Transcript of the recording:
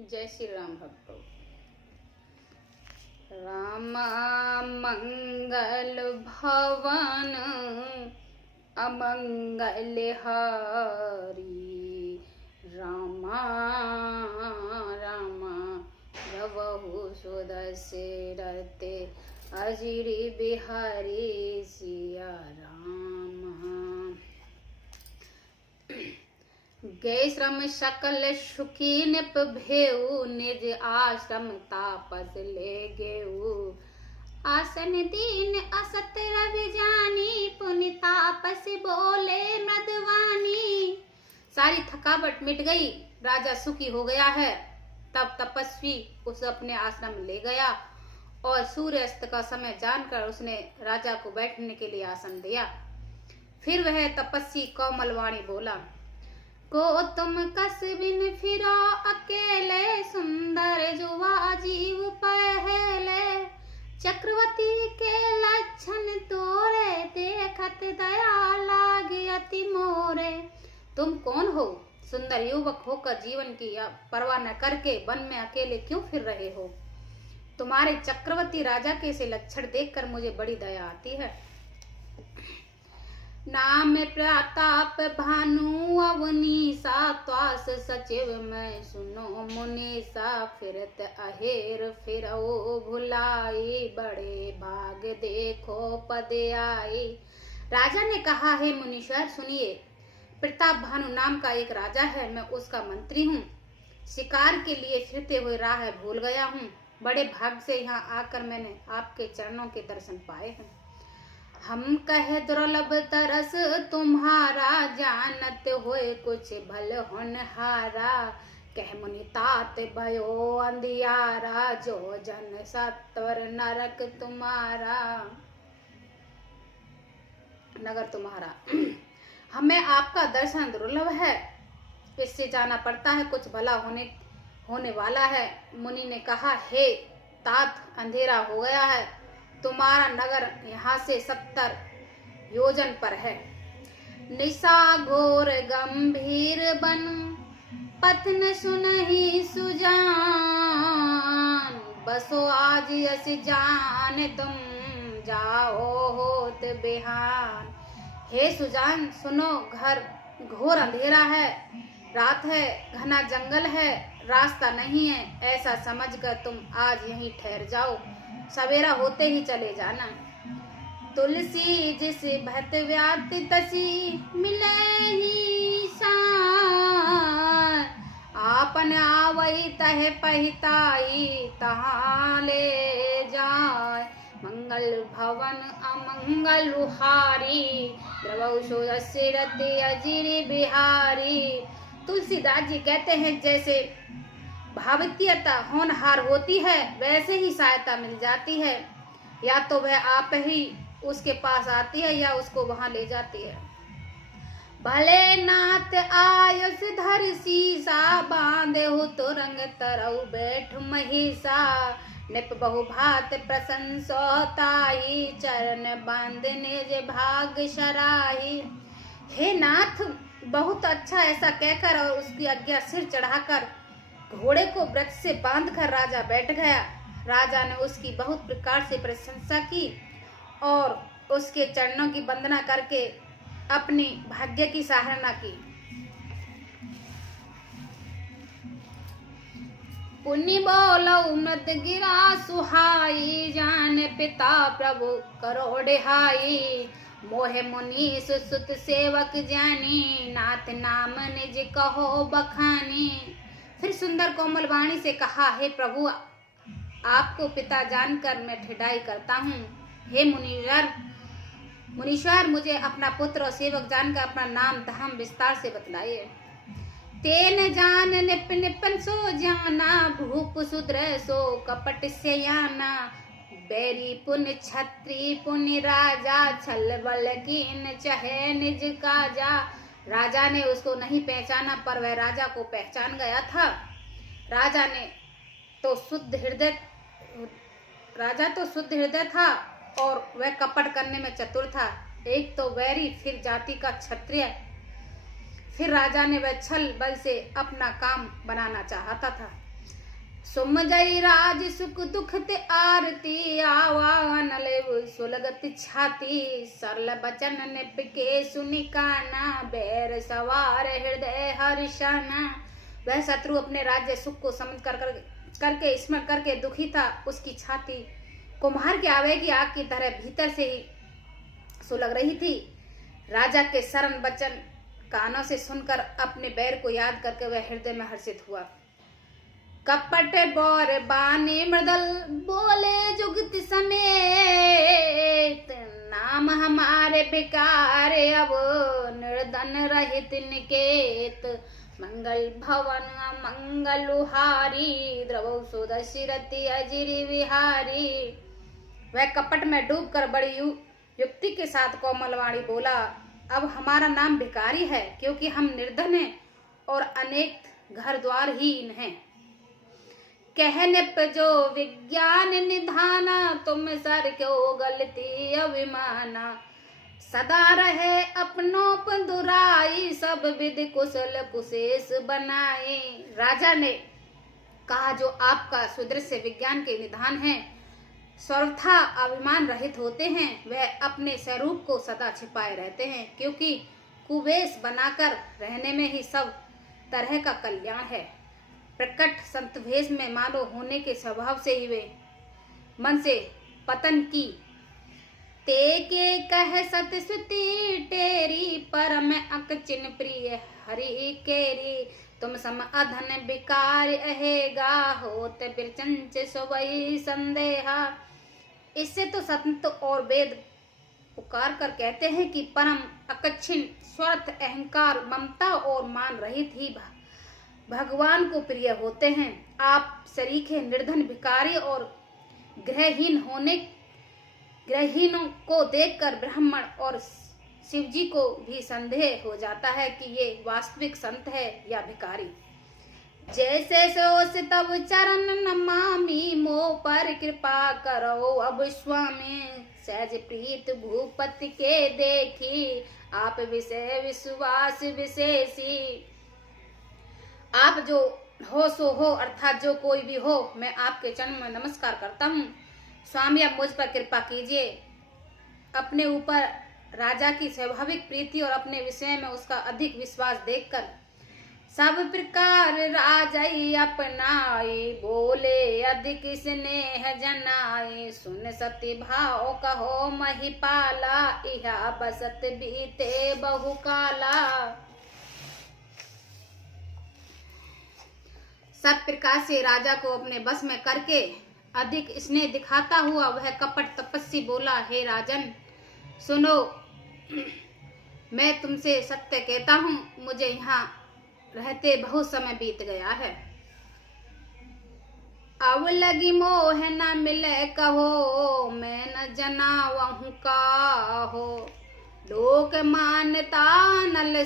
जय श्री राम भक्तों। रामा मंगल भवन अमंगल हारी, रामा रामा रवहु सुदशरथ अजिरि बिहारी सिया राम। गए श्रम सकल सुखी निप भेऊ, निज आश्रम तापस ले गेऊ। आसन दीन असत रवि जानी, पुनि तापस बोले मृदवानी। सारी थकावट मिट गई, राजा सुखी हो गया है। तब तपस्वी उसे अपने आश्रम ले गया और सूर्यास्त का समय जानकर उसने राजा को बैठने के लिए आसन दिया। फिर वह तपस्वी कोमलवाणी बोला, को तुम कस बिन फिरो अकेले, सुंदर जुवा जीव पहले। चक्रवर्ती के लक्षण तोरे, देखत दया लागे अति मोरे। तुम कौन हो? सुंदर युवक होकर जीवन की परवाह न करके वन में अकेले क्यों फिर रहे हो? तुम्हारे चक्रवर्ती राजा के से लक्षण देखकर मुझे बड़ी दया आती है। नाम प्रताप भानु अवनीसा, त्वास सचिव मैं सुनो मुनीसा। फिरत अहेर फिरओ भुलाई, बड़े भाग देखो पद आई। राजा ने कहा, हे मुनीश्वर सुनिए, प्रताप भानु नाम का एक राजा है, मैं उसका मंत्री हूँ। शिकार के लिए फिरते हुए राह भूल गया हूँ। बड़े भाग से यहाँ आकर मैंने आपके चरणों के दर्शन पाए हैं। हम कहे दुर्लभ तरस तुम्हारा, जानत होए कुछ भल होनहारा। कह मुनि तात भयो अंधियारा, जो जन सत्वर नरक तुम्हारा नगर तुम्हारा। हमें आपका दर्शन दुर्लभ है, इससे जाना पड़ता है कुछ भला होने वाला है। मुनि ने कहा, हे तात, अंधेरा हो गया है, तुम्हारा नगर यहाँ से 70 योजन पर है। निशा घोर गंभीर बन, पथ न सुनहि सुजान। बसो आज यस जान, तुम जाओ होत बिहान। हे सुजान सुनो, घर घोर अंधेरा है, रात है, घना जंगल है, रास्ता नहीं है। ऐसा समझकर तुम आज यहीं ठहर जाओ, सवेरा होते ही चले जाना। तुलसी जिस भत व्यात तसी, मिले ही सार। आपन आवई तह पहिताई, तहाँ ले जाय। मंगल भवन अमंगल हारी, द्रवहु सुदशरथ अजिरि बिहारी। तुलसीदास जी कहते हैं, जैसे भावतीयता होनहार होती है, वैसे ही सहायता मिल जाती है। या तो वह आप ही उसके पास आती है या उसको वहां ले जाती है। भले नाथ आयुष धर सीसा, बांधे हो तो रंग तरऊ बैठ महिषा। निप बहु भात प्रशंसोताई, चरण बांध निज भाग शराही। हे नाथ, बहुत अच्छा, ऐसा कहकर और उसकी आज्ञा सिर चढ़ाकर घोड़े को वृक्ष से बांधकर राजा बैठ गया। राजा ने उसकी बहुत प्रकार से प्रशंसा की और उसके चरणों की वंदना करके अपनी भाग्य की सराहना की। पुनि बोलो मृत गिरा सुहाई, जान पिता प्रभु करो ढिहाई। मोहे मुनि सुसुत सेवक जानी, नाथ नाम निज कहो बखानी। फिर सुंदर कोमल वाणी से कहा, हे प्रभु, आपको पिता जानकर मैं ठिठाई करता हूँ। हे मुनीश्वर, मुझे अपना पुत्र और सेवक जानकर अपना नाम धाम विस्तार से बतलाइए। तेन जान निप निपन सो जाना, भूप सुद्र सो कपट से याना। बैरी पुन छत्री पुनि राजा, छल बल कीन चहे निज काजा। राजा ने उसको नहीं पहचाना, पर वह राजा को पहचान गया था। राजा तो शुद्ध हृदय था और वह कपट करने में चतुर था। एक तो वैरी, फिर जाति का क्षत्रिय, फिर राजा ने वह छल बल से अपना काम बनाना चाहता था। सुम जई राज सुख दुख ते आरती आवा नले सुलगत छाती सरल बचन निप के सुनि काना बैर सवार हृदय हर्षाना। वह शत्रु अपने राज्य सुख को समझ करके स्मरण करके दुखी था। उसकी छाती कुम्हार के आवे की आग की तरह भीतर से ही सुलग रही थी। राजा के सरल वचन कानों से सुनकर अपने बैर को याद करके वह हृदय में हर्षित हुआ। कपट बौर बानी मृदल बोले जुगत समेत नाम हमारे बेकार अब निर्धन रहित निकेत मंगल भवन मंगलुहारी द्रवौ सुदशरथि अजिरि विहारी। वह कपट में डूबकर बड़ी युक्ति के साथ कोमलवाणी बोला, अब हमारा नाम भिखारी है क्योंकि हम निर्धन हैं और अनेक घर द्वारहीन हैं। कहने पे जो विज्ञान निधाना तुम सर क्यों गलती अभिमाना सदा रहे अपनों पर दुराई सब विधि कुशल कुशेष बनाए। राजा ने कहा, जो आपका सुदृश्य विज्ञान के निधान है सर्वथा अभिमान रहित होते हैं, वह अपने स्वरूप को सदा छिपाए रहते हैं क्योंकि कुवेश बनाकर रहने में ही सब तरह का कल्याण है। प्रकट संत भेष में मानो होने के स्वभाव से ही वे मन से पतन की ते के कह सतसुती टेरी परम अकचिन प्रिय हरि केरी तुम सम अधन बिकार अहेगा होत बिरचंच सोवई संदेहा। इससे तो संत और वेद पुकार कर कहते हैं कि परम अकच्छिन स्वार्थ अहंकार ममता और मान रहित ही भगवान को प्रिय होते हैं। आप सरीखे निर्धन भिखारी और गृहहीनों को देखकर ब्राह्मण और शिवजी को भी संदेह हो जाता है कि ये वास्तविक संत है या भिखारी। जैसे सोस तब चरण नमामि मोह पर कृपा करो अब स्वामी सहज प्रीत भूपति के देखी आप विषय विश्वास विशेषी। आप जो हो सो हो अर्थात जो कोई भी हो, मैं आपके चरण में नमस्कार करता हूँ। स्वामी अब मुझ पर कृपा कीजिए। अपने ऊपर राजा की स्वाभाविक प्रीति और अपने विषय में उसका अधिक विश्वास देखकर सब प्रकार राजाई अपनाए बोले अधिक स्नेह जनाए सुन सती भाव कहो महिपाला इहा बसत बीते बहुकाला। सब प्रकार से राजा को अपने बस में करके अधिक स्नेह दिखाता हुआ वह कपट तपस्वी बोला, हे राजन सुनो, मैं तुमसे सत्य कहता हूँ, मुझे यहाँ रहते बहुत समय बीत गया है। अब लगी मोह न मिले कहो मैं न जनावहूँ काहो लोक मानता नल